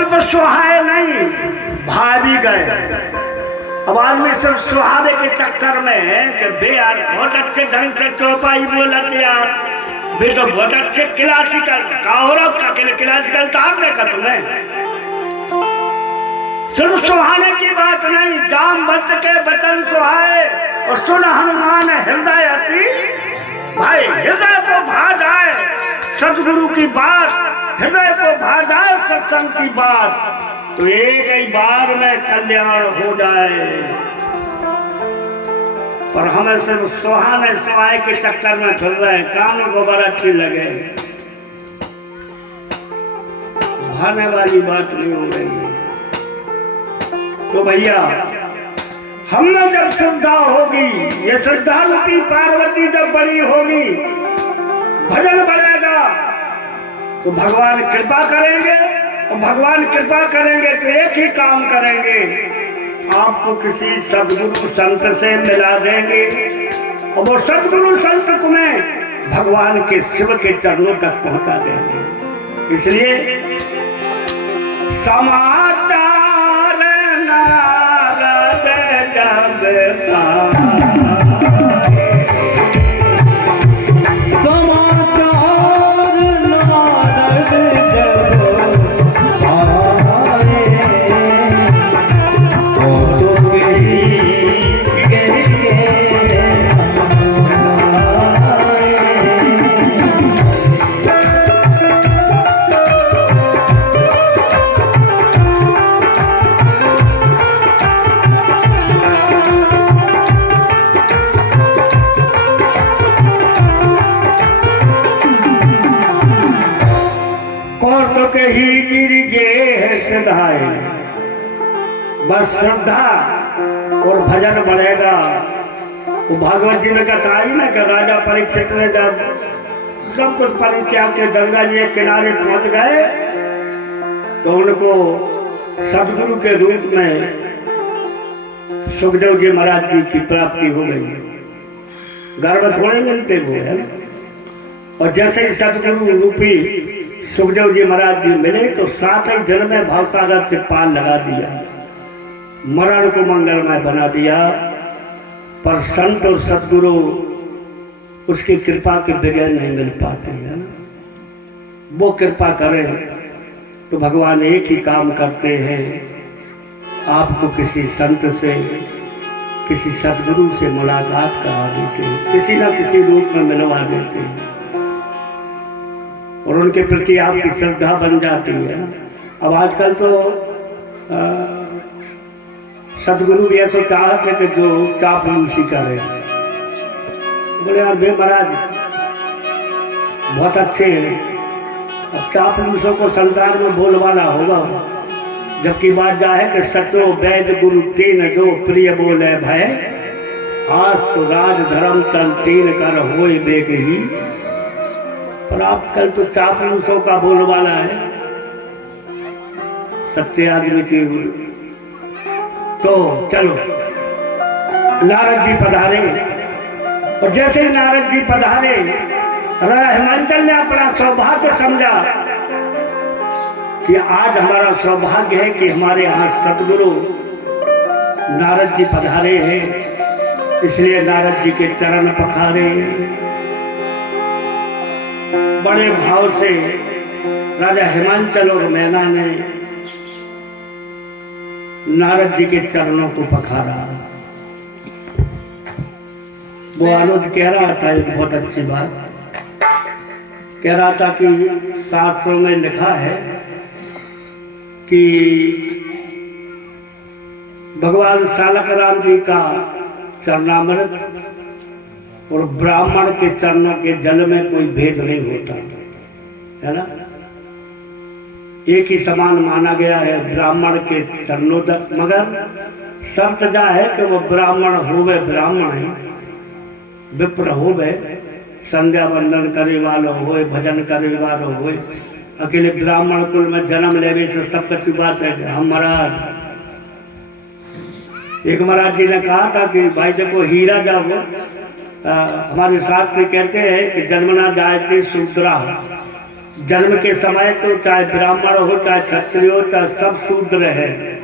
सिर्फ सुहाए नहीं, भा भी गए। अब आदमी सिर्फ सुहावे के चक्कर में कि बे यार बहुत अच्छे ढंग से चौपाई बोला यार, बे तो बहुत अच्छे क्लासिकल क्लासिकल तो आप देखा तुम्हें। सिर्फ सुहाने की बात नहीं, जाम बद्ध के वचन सुहाए और सुन हनुमान हृदय अति भाई। हृदय को भा जाए सदगुरु की बात, हृदय को भा जाए सत्संग की बात, तो एक ही बार में कल्याण हो जाए। पर हमें सिर्फ सुहाने सुहाए के चक्कर में फिर रहे हैं, कानों को बड़ा अच्छी लगे, भाने वाली बात नहीं हो रही है। तो भैया हमने जब श्रद्धा होगी, ये श्रद्धा रूपी पार्वती जब बड़ी होगी, भजन बढ़ेगा तो भगवान कृपा करेंगे, और भगवान कृपा करेंगे तो एक ही काम करेंगे, आपको किसी सदगुरु संत से मिला देंगे, और वो सदगुरु संत तुम्हें भगवान के शिव के चरणों तक पहुंचा देंगे। इसलिए समाचार नारद जब ही गिर गे श्रद्धाए, बस श्रद्धा और भजन बढ़ेगा। वो भागवत जी में कथा आई ना कि राजा परीक्षित ने जब सब कुछ परित्याग के गंगा जी के किनारे पहुंच गए तो उनको सदगुरु के रूप में सुखदेव जी महाराज जी की प्राप्ति हो गई। गर्भ थोड़े मिलते वो है, और जैसे ही सदगुरु रूपी सुखदेव जी महाराज जी मिले तो साथ ही जल में भावसागर से पार लगा दिया, मरण को मंगलमय बना दिया। पर संत और सदगुरु उसकी कृपा के बगैर नहीं मिल पाते हैं। वो कृपा करें तो भगवान एक ही काम करते हैं, आपको किसी संत से, किसी सदगुरु से मुलाकात करा देते हैं, किसी न किसी रूप में मिलवा देते हैं, और उनके प्रति आपकी श्रद्धा बन जाती है। अब आजकल तो सदगुरु भी ऐसा चाहते थे जो चापलूसी करे, बोले यार बे महाराज बहुत अच्छे हैं, अब चापलूसों को संसार में बोलवाना होगा, जबकि बात जा है कि सतो वैद गुरु तीन जो प्रिय बोले भय, आज तो राज धर्म तन तीन कर होए बेग ही। पर आजकल तो चापलूसों का बोलवाना है, सच्चे आदमी की। तो चलो नारद जी पधारे, और जैसे ही नारद जी पधारे हिमांचल ने अपना सौभाग्य समझा कि आज हमारा सौभाग्य है कि हमारे यहाँ सतगुरु नारद जी पधारे हैं, इसलिए नारद जी के चरण पखारे। बड़े भाव से राजा हिमांचल और मैना ने नारद जी के चरणों को पखारा। वो अनुज कह रहा था एक बहुत अच्छी बात, कह रहा था कि शास्त्रों में लिखा है कि भगवान शालक राम जी का चरणामृत और ब्राह्मण के चरणों के जल में कोई भेद नहीं होता है ना, एक ही समान माना गया है ब्राह्मण के चरणों तक। मगर शर्त जा है कि वो ब्राह्मण होवे, ब्राह्मण है, विप्र होवे, संध्या वंदन करे वालों होए, भजन करे वालों होए, अकेले ब्राह्मण कुल में जन्म लेवे से सब की बात है। हम महाराज, एक महाराज जी ने कहा था कि भाई जब वो हीरा जब हमारे शास्त्र कहते हैं कि जन्मना जायते शूद्रा, जन्म के समय तो चाहे ब्राह्मण हो चाहे क्षत्रिय हो चाहे सब शूद्र है,